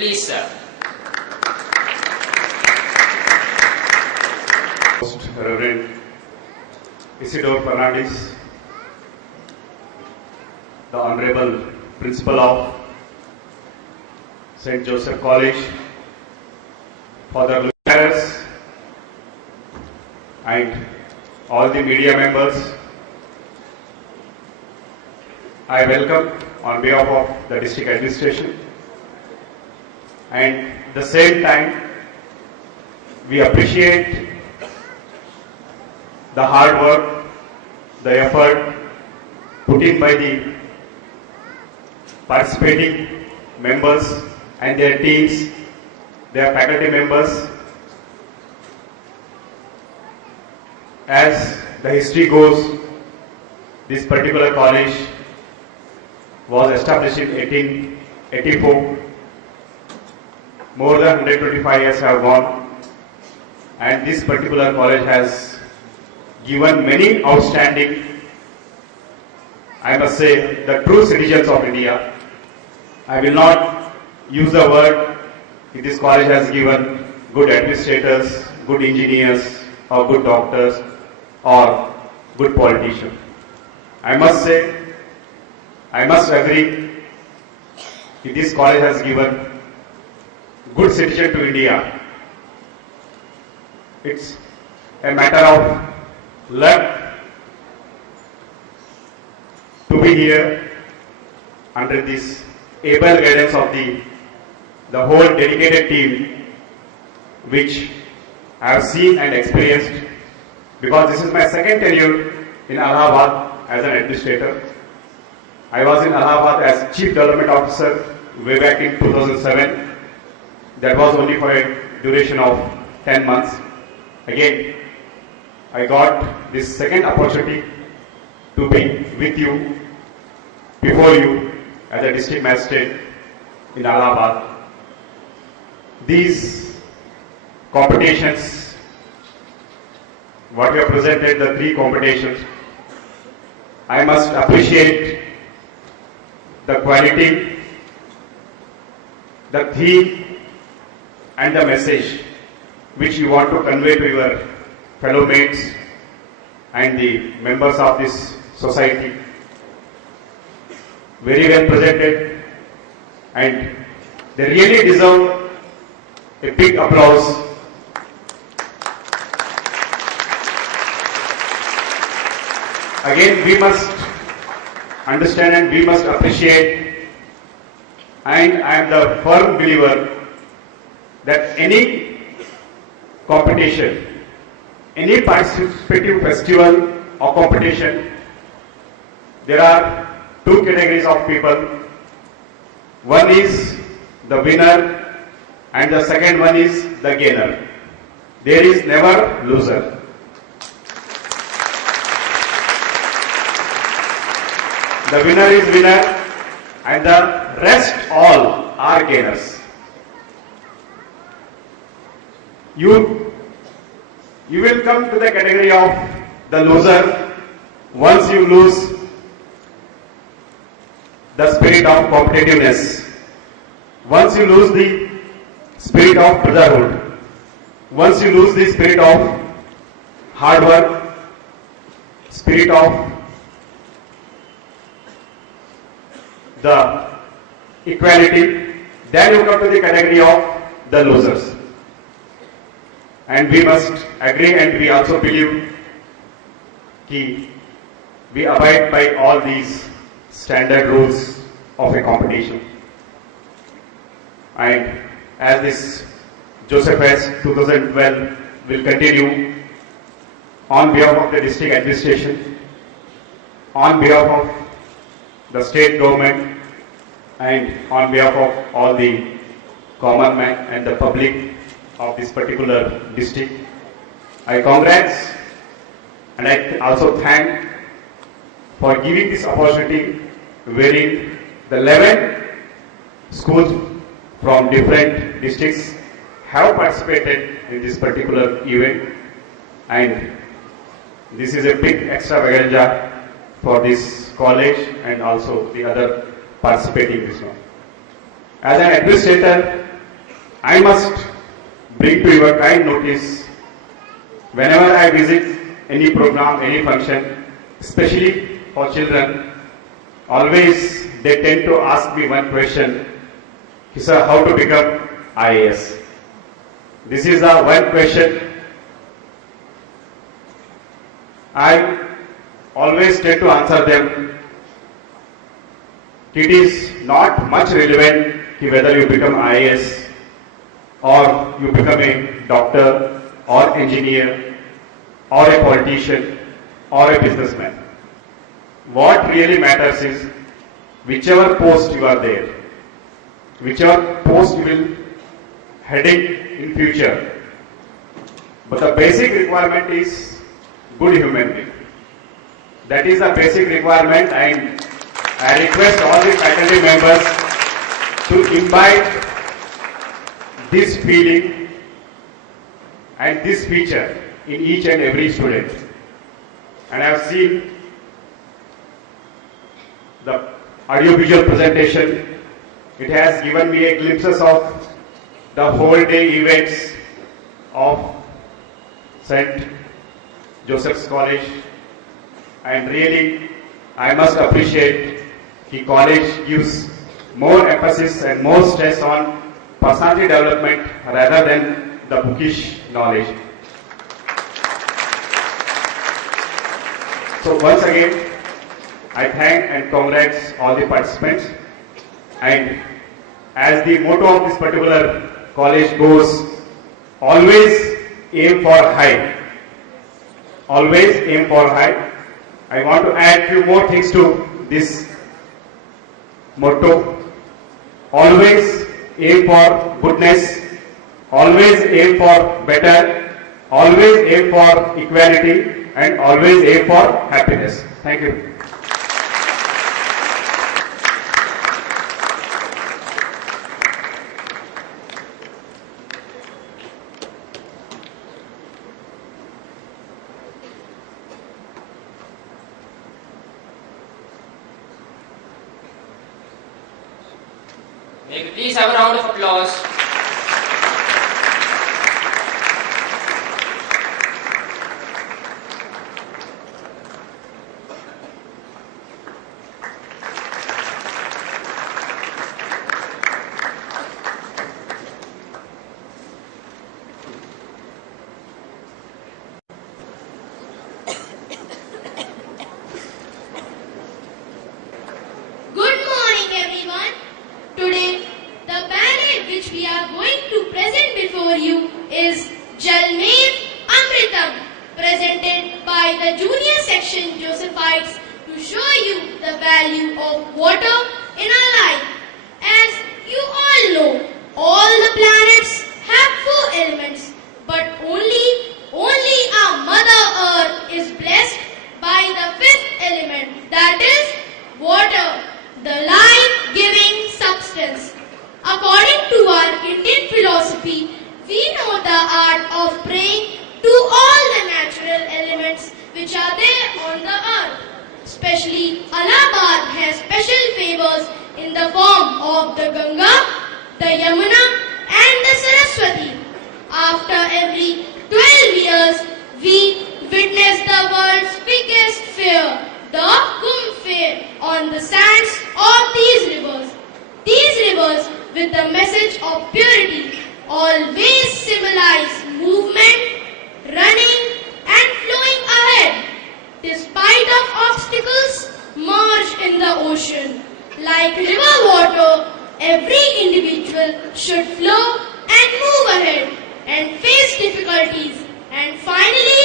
please, sir. Most Reverend Isidore Fernandez, the Honorable Principal of St. Joseph College, Father Lucas, and all the media members, I welcome on behalf of the district administration, and at the same time we appreciate the hard work, the effort put in by the participating members and their teams, their faculty members. As the history goes, this particular college was established in 1884. More than 125 years have gone, and this particular college has given many outstanding, I must say, the true citizens of India. I will not use the word this college has given good administrators, good engineers, or good doctors, or good politicians. I must say, I must agree that this college has given good citizen to India. It's a matter of luck to be here under this able guidance of the whole dedicated team, which I have seen and experienced, because this is my second tenure in Allahabad as an administrator. I was in Allahabad as Chief Development Officer way back in 2007. That was only for a duration of 10 months. Again, I got this second opportunity to be with you, before you, as a district magistrate in Allahabad. These competitions, what we have presented, the 3 competitions, I must appreciate the quality, the theme, and the message which you want to convey to your fellow mates and the members of this society. Very well presented, and they really deserve a big applause. Again, we must understand and we must appreciate, and I am the firm believer that any competition, any participative festival or competition, there are 2 categories of people. One is the winner and the second one is the gainer. There is never loser. The winner is winner and the rest all are gainers. You will come to the category of the loser once you lose the spirit of competitiveness, once you lose the spirit of brotherhood, once you lose the spirit of hard work, spirit of the equality, then you come to the category of the losers. And we must agree, and we also believe that we abide by all these standard rules of a competition. And as this Joseph Fest 2012 will continue, on behalf of the district administration, on behalf of the state government, and on behalf of all the common man and the public of this particular district, I congrats and I also thank for giving this opportunity, wherein the 11 schools from different districts have participated in this particular event, and this is a big extravaganza for this college and also the other participating this one. As an administrator, I must bring to your kind notice whenever I visit any program, any function, especially for children, always they tend to ask me one question, sir, how to become IAS? This is the one question I always tend to answer them. It is not much relevant whether you become IAS or you become a doctor or engineer or a politician or a businessman. What really matters is whichever post you are there, whichever post you will heading in future. But the basic requirement is good human being. That is the basic requirement, and I request all the faculty members to imbibe this feeling and this feature in each and every student. And I have seen the audiovisual presentation. It has given me a glimpses of the whole day events of St. Joseph's College, and really I must appreciate the college gives more emphasis and more stress on personality development rather than the bookish knowledge. So once again, I thank and congrats all the participants, and as the motto of this particular college goes, always aim for high. Always aim for high. I want to add few more things to this motto. Always aim for goodness. Always aim for better. Always aim for equality, and always aim for happiness. Thank you. May we please have a round of applause. Good morning, everyone. Today, the banner which we are going to present before you is Jalmer Amritam, presented by the junior section Josephites to show you the value of water in our life. As you all know, all the planets have 4 elements, but only our Mother Earth is blessed by the 5th element, that is water, the life-giving substance. According to our Indian philosophy, we know the art of praying to all the natural elements which are there on the earth. Especially Allahabad has special favors in the form of the Ganga, the Yamuna and the Saraswati. After every 12 years, we witness the world's biggest fair, the Kumbh Fair, on the sands of these rivers. These rivers, with the message of purity, always symbolize movement, running and flowing ahead. Despite of obstacles, merge in the ocean. Like river water, every individual should flow and move ahead and face difficulties and finally